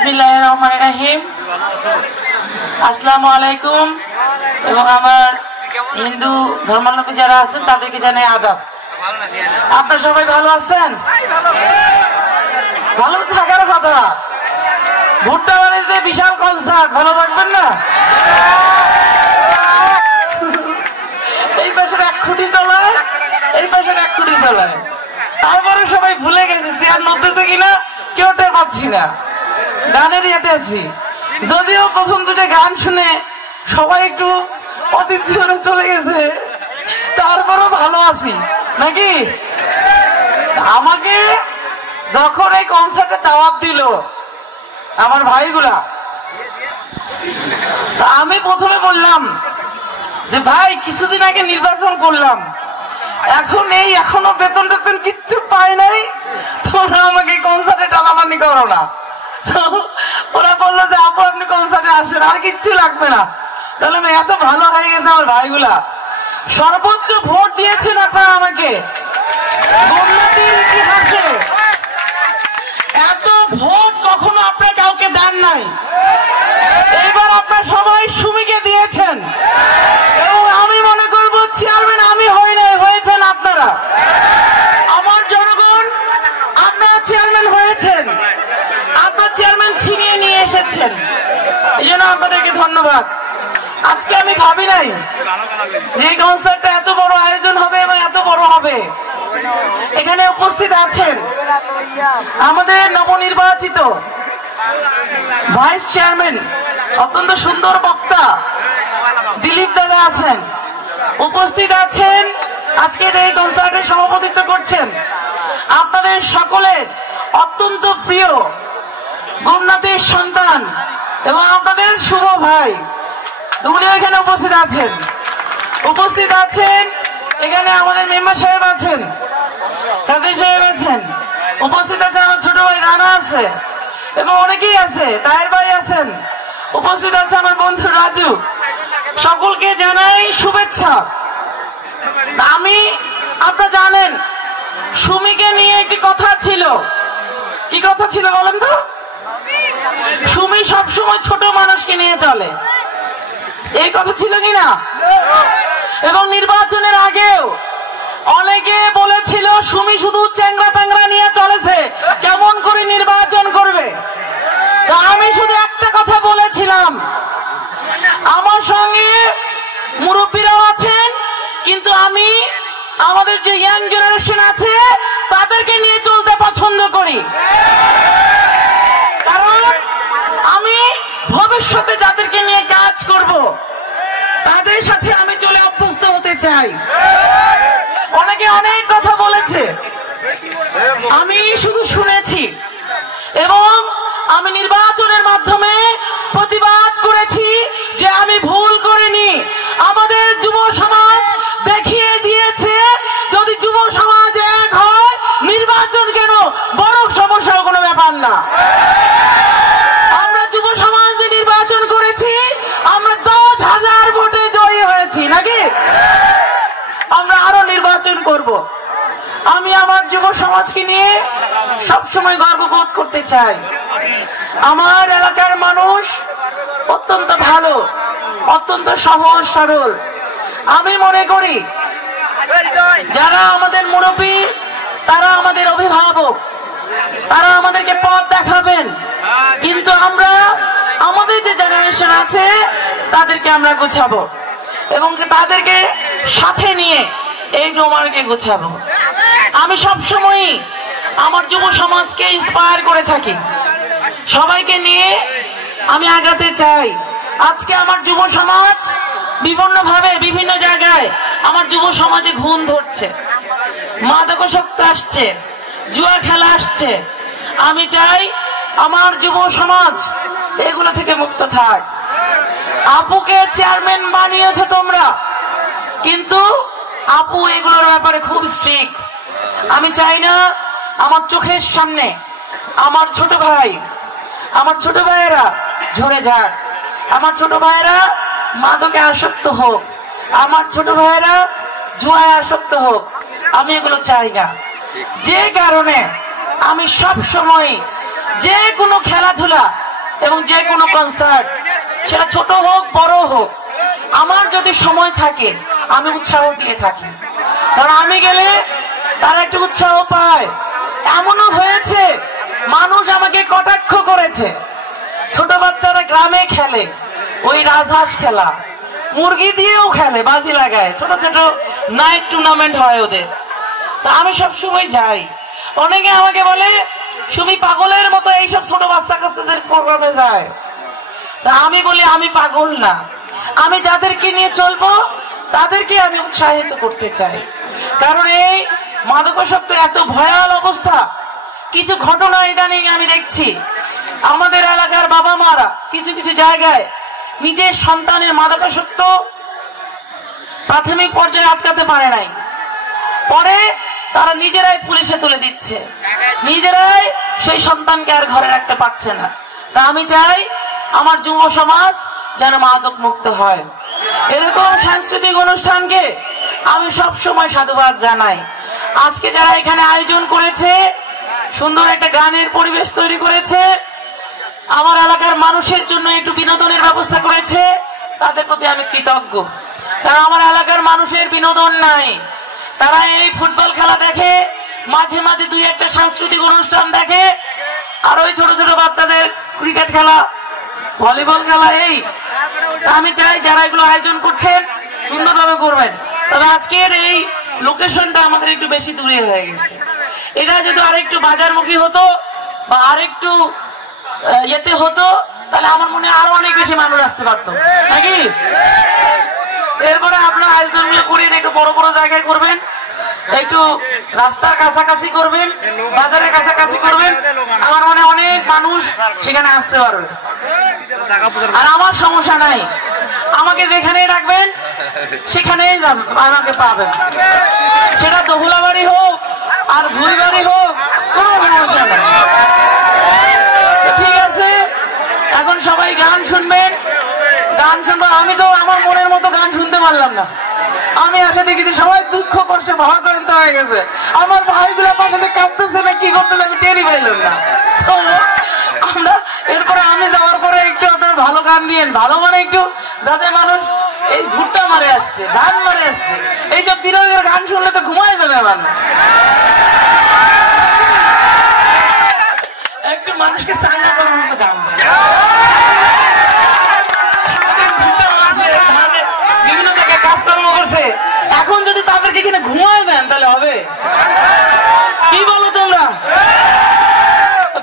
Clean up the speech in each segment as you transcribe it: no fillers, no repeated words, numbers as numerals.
বিসমিল্লাহির রহমানির রহিম। আসসালামু আলাইকুম। এবং আমার হিন্দু ধর্মাবলম্বী যারা আছেন তাদেরকে জানাই আদাব। আপনারা সবাই ভালো আছেন? ভালো থাকার কথা। ভুট্টা বাড়িতে বিশাল কনসার্ট, ভালো থাকবেন না? এই পাশের এক খুঁটি তলায়, এই পাশের এক খুঁটি তলায়। তারপরে সবাই ভুলে গেছে চেয়ার নড়তেছে কিনা কেউ টের পাচ্ছি না, গানের ইয়েতে আছি। যদিও প্রথম দুটো গান শুনে সবাই একটু অতিথি হয়ে চলে গেছে, তারপরও ভালো আছি নাকি? আমাকে যখন এই কনসার্টে দাওয়াত দিল আমার ভাইগুলা, আমি প্রথমে বললাম যে ভাই কিছুদিন আগে নির্বাচন করলাম, এখন এখনো বেতন টেতন কিচ্ছু পাই নাই, তোমরা আমাকে কনসার্টে টানাটানি করো না। ওরা বললো যে আপু আপনি কনসার্টে আসেন, আর কিচ্ছু লাগবে না। তাহলে এত ভালো হয়ে গেছে আমার ভাইগুলা, সর্বোচ্চ ভোট দিয়েছেন আপনারা আমাকে। ইতিহাসে এত ভোট কখনো আপনার কাউকে দেন নাই। এবার আপনার সবাই সুমিকে দিয়েছেন এবং আমি মনে করব চেয়ারম্যান আমি হই নাই, হয়েছেন আপনারা। আমার জনগণ, আপনারা চেয়ারম্যান হয়েছেন, আপনার চেয়ারম্যান ছিনিয়ে নিয়ে এসেছেন, এই জন্য আপনাদেরকে ধন্যবাদ। আজকে আমি ভাবি নাই যে এই কনসার্টটা এত বড় আয়োজন হবে এবং এত বড় হবে। এখানে উপস্থিত আছেন আমাদের নবনির্বাচিত ভাইস চেয়ারম্যান, অত্যন্ত সুন্দর বক্তা দিলীপ দাদা আছেন, উপস্থিত আছেন আজকের এই কনসার্টে সভাপতিত্ব করছেন আপনাদের সকলের অত্যন্ত প্রিয় গোমনাথের সন্তান এবং আপনাদের শুভ ভাই, উনি এখানে উপস্থিত আছেন। উপস্থিত আছেন এখানে আমাদের মেম্বার সাহেব আছেন, কাদের সাহেব আছেন, উপস্থিত আছে আমার ছোট ভাই রানা আছে এবং অনেকেই আছে, তাহের ভাই আছেন, উপস্থিত আছে আমার বন্ধু রাজু। সকলকে জানাই শুভেচ্ছা। আমি, আপনারা জানেন সুমিকে নিয়ে একটি কথা ছিল। কি কথা ছিল বলেন তো? সুমি সবসময় ছোট মানুষকে নিয়ে চলে, এই কথা ছিল কিনা? এবং নির্বাচনের আগেও অনেকে বলেছিল সুমি শুধু চ্যাংরা প্যাংরা নিয়ে চলেছে, কেমন করে নির্বাচন করবে। তা আমি শুধু একটা কথা বলেছিলাম, আমার সঙ্গে মুরব্বীরাও আছেন, কিন্তু আমি আমাদের যে ইয়াং জেনারেশন আছে তাদেরকে নিয়ে চলতে পছন্দ করি। কারণ আমি ভবিষ্যতে যাদেরকে নিয়ে কাজ করব তাদের সাথে আমি চলে অভ্যস্ত হতে চাই। অনেকে অনেক কথা বলেছে, আমি শুধু শুনেছি এবং আমি নির্বাচনের মাধ্যমে প্রতিবাদ করেছি যে আমি ভুল করিনি। আমাদের যুব সমাজ দেখিয়ে দিয়েছে যদি যুব সমাজ এক হয়, নির্বাচন কেন বড় সমস্যাও কোনো ব্যাপার না। আমরা যুব সমাজ যে নির্বাচন করেছি, আমরা 10,000 ভোটে জয়ী হয়েছি নাকি? আমরা আরো নির্বাচন করব। আমি আমার যুব সমাজকে নিয়ে সবসময় গর্ববোধ করতে চাই। আমার এলাকার মানুষ অত্যন্ত ভালো, অত্যন্ত সহজ সরল। আমি মনে করি যারা আমাদের মুরব্বী, তারা আমাদের অভিভাবক, তারা আমাদেরকে পথ দেখাবেন, কিন্তু আমরা আমাদের যে জেনারেশন আছে তাদেরকে আমরা গুছাবো এবং তাদেরকে সাথে নিয়ে এই ডোমারকে গুছাবো। আমি সবসময় আমার যুব সমাজকে ইন্সপায়ার করে থাকি, সবাইকে নিয়ে আমি আগাতে চাই। আজকে আমার যুব সমাজ বিভিন্নভাবে বিভিন্ন জায়গায় আমার যুব সমাজে ঘুণ ধরছে, মাদকাসক্ত আসছে, জুয়া খেলা আসছে। আমি চাই আমার যুব সমাজ এগুলো থেকে মুক্ত থাক। আপুকে চেয়ারম্যান বানিয়েছে তোমরা, কিন্তু আপু এগুলোর ব্যাপারে খুব স্ট্রিক্ট। আমি চাই না আমার চোখের সামনে আমার ছোট ভাই, আমার ছোট ভাইয়েরা ঝরে যাক, আমার ছোট ভাইয়েরা মাদকে আসক্ত হোক, আমার ছোট ভাইয়েরা জুয়ায় আসক্ত হোক। আমি এগুলো চাই না। যে কারণে আমি সব সময় যে কোনো খেলাধুলা এবং যে কোনো কনসার্ট, সেটা ছোট হোক বড় হোক, আমার যদি সময় থাকে আমি উৎসাহ দিয়ে থাকি, কারণ আমি গেলে তারা একটু উৎসাহ পায়। এমনও হয়েছে মানুষ আমাকে কটাক্ষ করেছে, ছোট বাচ্চারা গ্রামে খেলে ওই রাজহাঁস খেলা, মুরগি দিয়েও খেলে, বাজি লাগায়, ছোট ছোট নাইট টুর্নামেন্ট হয় ওদের। তা আমি সবসময় যাই। অনেকে আমাকে বলে সুমি পাগলের মতো এইসব ছোট বাচ্চা কাচ্চাদের প্রোগ্রামে যায়। তা আমি বলি আমি পাগল না, আমি যাদেরকে নিয়ে চলবো তাদেরকে আমি উৎসাহিত করতে চাই। কারণ এই মাদকাসক্ত এত ভয়াল অবস্থা, কিছু ঘটনা ইদানিং আমি দেখছি আমাদের এলাকার বাবা মারা কিছু কিছু জায়গায় নিজের সন্তানের মাদকাসক্ত প্রাথমিক পর্যায়ে আটকাতে পারে নাই, পরে তারা নিজেরাই পুলিশে তুলে দিচ্ছে, নিজেরাই সেই সন্তানকে আর ঘরে রাখতে পারছে না। তা আমি চাই আমার যুব সমাজ যেন মাদক মুক্ত হয়। এরকম সাংস্কৃতিক অনুষ্ঠানকে আমি সব সময় সাধুবাদ জানাই। আজকে যারা এখানে আয়োজন করেছে, সুন্দর একটা গানের পরিবেশ তৈরি করেছে, আমার এলাকার মানুষের জন্য একটু বিনোদনের ব্যবস্থা করেছে, তাদের প্রতি আমি কৃতজ্ঞ। কারণ আমার এলাকার মানুষের বিনোদন নাই, তারা এই ফুটবল খেলা দেখে, মাঝে মাঝে দুই একটা সাংস্কৃতিক অনুষ্ঠান দেখে, আর ওই ছোট ছোট বাচ্চাদের ক্রিকেট খেলা, ভলিবল খেলা। এই আমি চাই যারা এগুলো আয়োজন করছেন সুন্দরভাবে করবেন। তবে আজকের এই লোকেশনটা আমাদের একটু বেশি দূরে হয়ে গেছে, এটা যদি আরেকটু বাজারমুখী হতো বা আরেকটু ইয়েতে হতো তাহলে আমার মনে হয় আরো অনেক বেশি মানুষ আসতে পারতো নাকি। এরপরে আপনার আয়োজনগুলো করেন, একটু বড় বড় জায়গায় করবেন, একটু রাস্তার কাছাকাছি করবেন, বাজারের কাছাকাছি করবেন, আমার মনে অনেক মানুষ সেখানে আসতে পারবে। আর আমার সমস্যা নাই, আমাকে যেখানেই রাখবেন সেখানেই আমাকে পাবেন, সেটা দহুলাবাড়ি হোক আর ভুইবাড়ি হোক, কোনো সমস্যা নাই। ঠিক আছে, এখন সবাই গান শুনবেন, গান শুনবো। আমি তো আমার মনের মতো গান শুনতে পারলাম না, আমি আসলে দেখেছি সবাই দুঃখ কষ্টে ভাবাক্রান্ত হয়ে গেছে, আমার ভাইগুলা পাশে কাঁদতেছে না কি করতেছে আমি টেরই পাইলাম না। আমরা এরপরে আমি যাওয়ার পরে একটু আপনার ভালো গান দিয়েন, ভালো মানে একটু যাতে মানুষ এই ঘুরটা মারে আসছে, গান মারে আসছে, এইসব বিরোধীর গান শুনলে তো ঘুমায় যাবে মানুষ। একটু মানুষকে চাঙ্গা করার মতো গান, বিভিন্ন জায়গায় কাজকর্ম করছে, এখন যদি তাদেরকে এখানে ঘুমায় দেন তাহলে হবে? কি বলো তোমরা?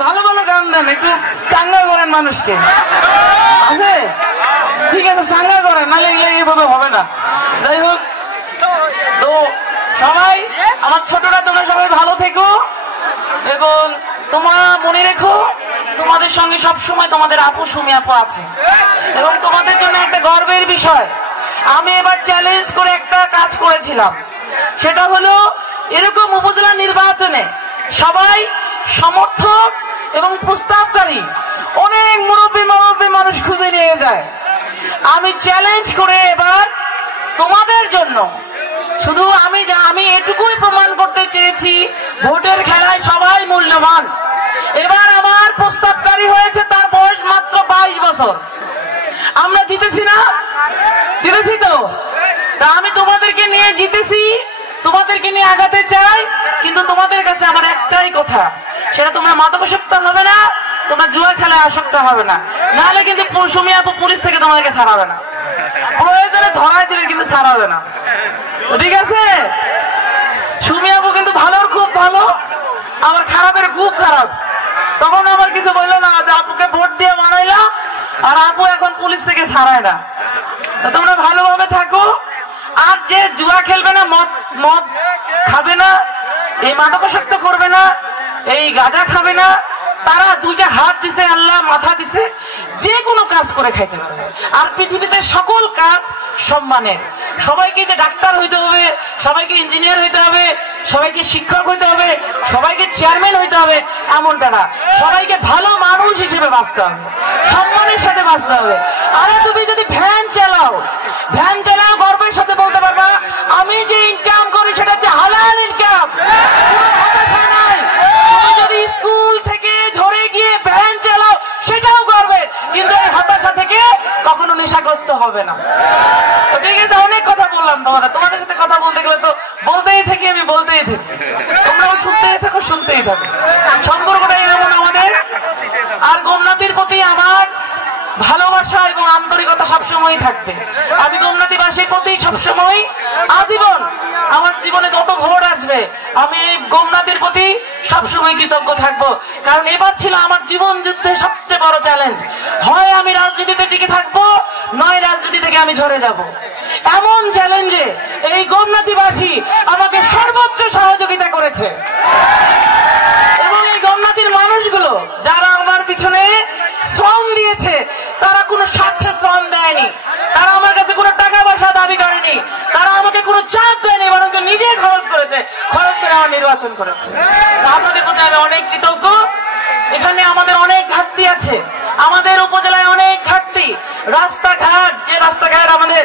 ভালো ভালো গান দেন, একটু চাঙ্গা করেন মানুষকে, আছে? ঠিক আছে, চাঙ্গা করেন, নাহলে এইভাবে হবে না। যাই হোক, তো সবাই আমার ছোটরা তোমরা সবাই ভালো থেকো, এবং তোমরা মনে রেখো তোমাদের সঙ্গে সবসময় তোমাদের আপু সুমি আপু আছে, এবং তোমাদের জন্য একটা গর্বের বিষয়, আমি এবার চ্যালেঞ্জ করে একটা কাজ করেছিলাম, সেটা হলো এরকম উপজেলা নির্বাচনে সবাই সমর্থক এবং প্রস্তাবকারী অনেক মুরব্বী মানুষ খুঁজে নিয়ে যায়। আমি চ্যালেঞ্জ করে এবার তোমাদের জন্য শুধু আমি এটুকুই প্রমাণ করতে চেয়েছি, ভোটের খেলায় সবাই মূল্যবান। এবার আমার প্রস্তাবকারী হয়েছে, তার বয়স মাত্র 22 বছর। আমরা জিতেছি না? জিতেছি তো? আমি তোমাদেরকে নিয়ে জিতেছি, তোমাদেরকে নিয়ে আগাতে চাই, কিন্তু তোমাদের কাছে আমার একটাই কথা, সেটা তোমরা মাদকাসক্ত হবে না, তোমরা জুয়া খেলায় আসক্ত হবে না, নাহলে কিন্তু সুমি আপু পুলিশ থেকে তোমাদেরকে ছাড়াবে না, প্রয়োজনে ধরায় দিবে কিন্তু ছাড়াবে না, ঠিক আছে? সুমি আপু কিন্তু ভালোর খুব ভালো, আমার খারাপের খুব খারাপ। তখন আমার কিছু বললো না যে আপুকে ভোট দিয়ে মানাইলাম আর আপু এখন পুলিশ থেকে ছাড়ায় না। তোমরা ভালোভাবে থাকো, আর যে জুয়া খেলবে না, মদ খাবে না, এই মাদকাসক্ত করবে না, এই গাঁজা খাবে না, তারা দুইটা হাত দিছে, আল্লাহ মাথা দিছে, যে কোনো কাজ করে খাইতে পারবে। আর পৃথিবীতে সকল কাজ সম্মানের, সবাইকে যে ডাক্তার হইতে হবে, সবাইকে ইঞ্জিনিয়ার হইতে হবে, সবাইকে শিক্ষক হইতে হবে, সবাইকে চেয়ারম্যান হইতে হবে এমনটা না, সবাইকে ভালো মানুষ হিসেবে বাঁচতে হবে, সম্মানের সাথে বাঁচতে হবে। আরে তুমি যদি ভ্যান চালাও গর্বের সাথে বলতে পারবা আমি যে ইনকাম করি সেটা হচ্ছে হালাল ইনকাম, তুমি যদি স্কুল থেকে ঝরে গিয়ে ভ্যান চালাও সেটাও গর্বের, হবে না। তো ঠিক আছে, অনেক কথা বললাম তোমাদের সাথে কথা বলতে গেলে তো বলতেই থাকি, আমি বলতেই থাকি, তোমরাও শুনতেই থাকো, শুনতেই থাকো। সম্পর্কটাই এমন আমাদের। আর গোমনাথের প্রতি আমার ভালোবাসা এবং আন্তরিকতা সবসময় থাকবে। আমি গোমনাথীবাসীর প্রতি সবসময় আজীবন, আমার জীবনে যত ভোট আসবে আমি এই গোমনাথের প্রতি সবসময় কৃতজ্ঞ থাকবো। কারণ এবার ছিল আমার জীবন যুদ্ধে সবচেয়ে বড় চ্যালেঞ্জ। হয় আমি রাজনীতিতে টিকে থাকবো, নয় রাজনীতি থেকে আমি ঝরে যাব। এমন চ্যালেঞ্জে এই গোমনাথীবাসী আমাকে সর্বোচ্চ সহযোগিতা করেছে। এবং এই গোমনাথীর মানুষগুলো যারা আমার পিছনে শ্রম দিয়েছে, তারা কোনো স্বার্থে শ্রম দেয়নি, তারা আমার কাছে কোনো টাকা পয়সা দাবি করেনি, তারা আমাকে কোনো চাপ দেয়নি, বরঞ্চ নিজে খরচ করেছে, খরচ করে আমার নির্বাচন করেছে। আপনাদের প্রতি আমি অনেক কৃতজ্ঞ। এখানে আমাদের অনেক ঘাটতি আছে, আমাদের উপজেলায় অনেক ঘাটতি, রাস্তাঘাট, যে রাস্তাঘাট আমাদের,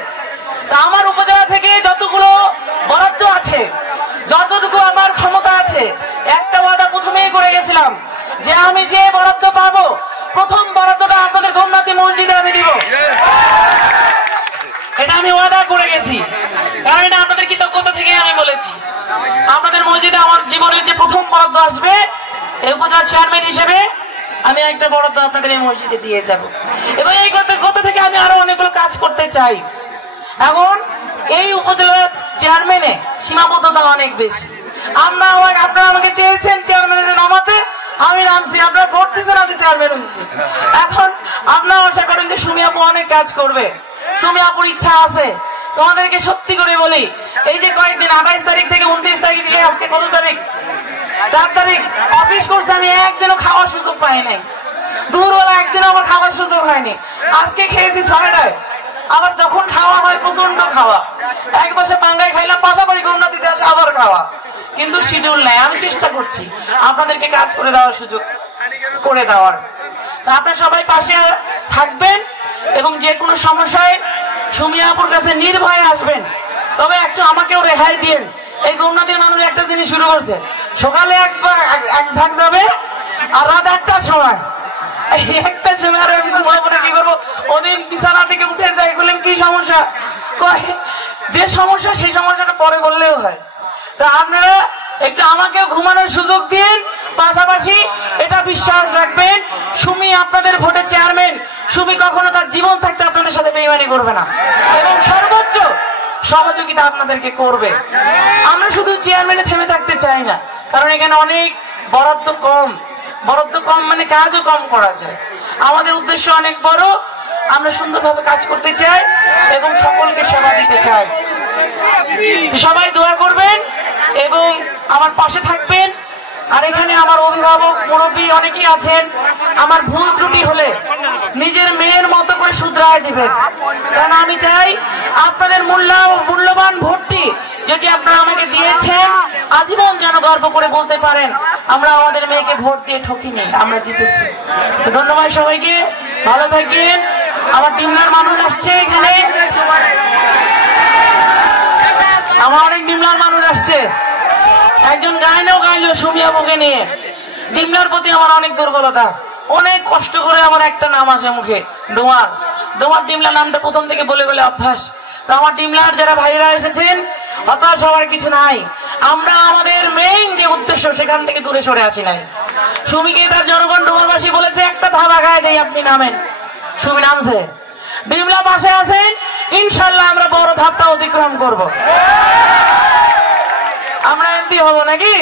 আমার উপজেলা থেকে যতগুলো বরাদ্দ আছে, যতটুকু আমার ক্ষমতা আছে, একটা ওয়াদা প্রথমেই করে গেছিলাম যে আমি যে বরাদ্দ পাবো, প্রথম বরাদ্দটা আপনাদের গোমনাথী মসজিদে আমি দিব। এটা আমি ওয়াদা করে গেছি, কারণ এটা আপনাদের কৃতজ্ঞতা থেকে আমি বলেছি। আপনাদের মসজিদে আমার জীবনের যে প্রথম বরাদ্দ আসবে, এই উপজেলা চেয়ারম্যান হিসেবে আমি একটা বরাদ্দ আপনাদের এই মসজিদে দিয়ে যাব। এবং এই কৃতজ্ঞতা থেকে আমি আরো অনেকগুলো কাজ করতে চাই। এখন এই উপজেলার চেয়ারম্যানে সীমাবদ্ধতা অনেক বেশি। আপনারা আমাকে চেয়েছেন চেয়ারম্যানের নামাতে, আমি নামছি, আপনারা ভোট দিচ্ছেন, আমি চেয়ারম্যান হয়েছি। এখন আপনারা আশা করেন যে সুমি আপু অনেক কাজ করবে, সুমি আপুর ইচ্ছা আছে। তোমাদেরকে সত্যি করে বলি, এই যে কয়েকদিন 28 তারিখ থেকে 29 তারিখ থেকে আজকে কত তারিখ, 4 তারিখ অফিস করছে, আমি একদিনও খাওয়ার সুযোগ পাই নাই। দুপুরবেলা একদিনও আমার খাওয়ার সুযোগ হয়নি। আজকে খেয়েছি 6টায়, আবার যখন খাওয়া হয় প্রচন্ড খাওয়া, এক বছর বাঙ্গায় খাইলাম, পাশাপাশি গোমনাথীতে আসে আবার খাওয়া, কিন্তু শিডিউল নেই। আমি চেষ্টা করছি আপনাদেরকে কাজ করে দেওয়ার সুযোগ করে দেওয়ার। আপনারা সবাই পাশে থাকবেন এবং যে কোনো সমস্যায় সুমি আপুর কাছে নির্ভয়ে আসবেন। তবে একটু আমাকেও রেহাই দিন। এই গোমনাথীর মানুষ একটা জিনিস শুরু করছে, সকালে এক ঝাঁক যাবে আর রাত 1টার সময়, একটা সময় আর আমি ঘুমাবো, কি করবো? ওদিন বিছানা থেকে উঠে যায়, বললেন কি সমস্যা? যে সমস্যা সেই সমস্যাটা পরে বললেও হয়। তা আপনারা একটু আমাকেও ঘুমানোর সুযোগ দিন, পাশাপাশি এটা বিশ্বাস রাখবেন সুমি আপনাদের ভোটে চেয়ারম্যান, সুমি কখনো তার জীবন থাকতে আপনাদের সাথে বেইমানি করবে না এবং সর্বোচ্চ সহযোগিতা আপনাদেরকে করবে। আমরা শুধু চেয়ারম্যানে থেমে থাকতে চাই না, কারণ এখানে অনেক বরাদ্দ কম মানে কাজও কম করা যায়। আমাদের উদ্দেশ্য অনেক বড়, আমরা সুন্দরভাবে কাজ করতে চাই এবং সকলকে সেবা দিতে চাই। সবাই দোয়া করবেন এবং আমার পাশে থাকবেন। আর এখানে আমার অভিভাবক মুরব্বী অনেকেই আছেন, আমার ভুল ত্রুটি হলে নিজের মেয়ের মতো করে শুধরায় দিবেন। কারণ আমি চাই আপনাদের মূল্যবান ভোটটি যদি আপনারা আমাকে দিয়েছেন, আজীবন যেন গর্ব করে বলতে পারেন আমরা আমাদের মেয়েকে ভোট দিয়ে ঠকিনি, আমরা জিতেছি। ধন্যবাদ সবাইকে, ভালো থাকেন। আমার ডিমলার মানুষ আসছে এখানে, আমার অনেক ডিমলার মানুষ আসছে। একজন গাইলো সুমি আপুকে নিয়ে। ডিমলার প্রতি আমার অনেক দুর্বলতা, অনেক কষ্ট করে আমার একটা নাম আসে মুখে, ডোমার। ডিমলা নামটা প্রথম থেকে বলে বলে অভ্যাস। তো আমার ডিমলার যারা ভাইরা এসেছেন, হতাশ হওয়ার কিছু নাই। আমরা আমাদের মেইন যে উদ্দেশ্য সেখান থেকে দূরে সরে আসি নাই। সুমিকে তার জনগণ ডোমারবাসী বলেছে একটা ধাবা গায়ে দেই, আপনি নামেন। সুমি নামছে। ডিমলা পাশে আছেন, ইনশাল্লাহ আমরা বড় ধাপটা অতিক্রম করব। আমরা এমপি হব নাকি?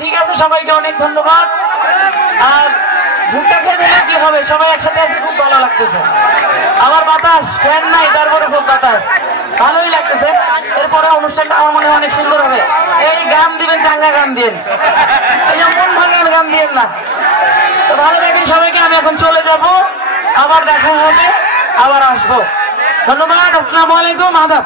ঠিক আছে, সবাইকে অনেক ধন্যবাদ। আর ভুট্টা খেয়ে দিলে কি হবে, সবাই একসাথে আছে, খুব ভালো লাগতেছে। আমার বাতাস, ফ্যান নাই, তারপরে খুব বাতাস, ভালোই লাগতেছে। এরপরে অনুষ্ঠানটা আমার মনে হয় অনেক সুন্দর হবে। এই গান দিবেন, চাঙ্গা গান দিন, এই মন ভাঙার গান দিবেন না। তো ভালো থাকেন সবাইকে। আমি এখন চলে যাব, আবার দেখা হবে, আবার আসবো। ধন্যবাদ। আসসালামু আলাইকুম, আদাব।